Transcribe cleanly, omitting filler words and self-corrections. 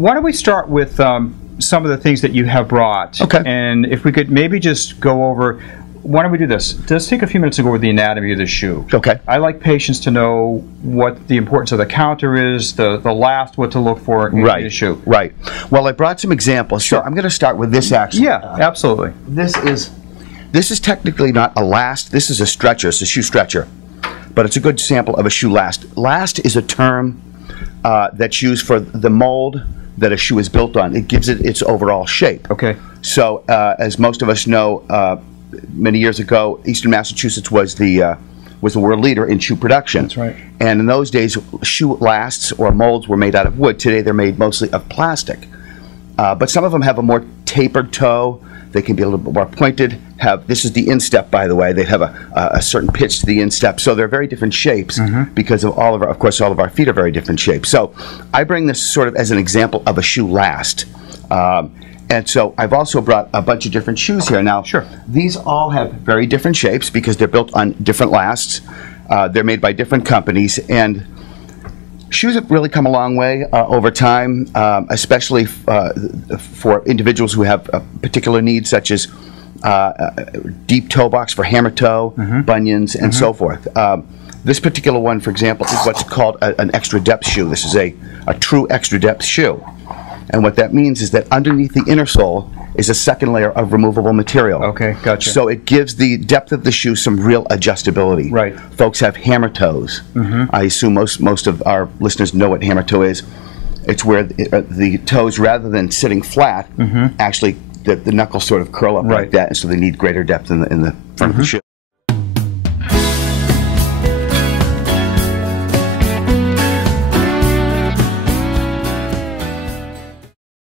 why don't we start with some of the things that you have brought? Okay. And if we could maybe just go over, why don't we do this? Let's take a few minutes to go over the anatomy of the shoe. Okay. I like patients to know what the importance of the counter is, the last, what to look for in the shoe. Right. Well, I brought some examples. Sure. So I'm going to start with this actually. Yeah, absolutely. This is technically not a last. This is a stretcher. It's a shoe stretcher. But it's a good sample of a shoe last. Last is a term that's used for the mold that a shoe is built on. It gives it its overall shape. Okay. So as most of us know, many years ago, Eastern Massachusetts was the world leader in shoe production. That's right. And in those days, shoe lasts or molds were made out of wood. Today, they're made mostly of plastic. But some of them have a more tapered toe. They can be a little bit more pointed. This is the instep, by the way. They have a certain pitch to the instep. So they're very different shapes because of all of our feet are very different shapes. So I bring this sort of as an example of a shoe last. And so I've also brought a bunch of different shoes here. Now, sure, these all have very different shapes because they're built on different lasts. They're made by different companies. And shoes have really come a long way over time, especially for individuals who have particular needs, such as deep toe box for hammer toe, bunions, and so forth. This particular one, for example, is what's called an extra depth shoe. This is a true extra depth shoe. And what that means is that underneath the inner sole is a second layer of removable material. Okay, gotcha. So it gives the depth of the shoe some real adjustability. Right. Folks have hammer toes. I assume most of our listeners know what hammer toe is. It's where the toes, rather than sitting flat, actually the knuckles sort of curl up like that, and so they need greater depth in the front of the shoe.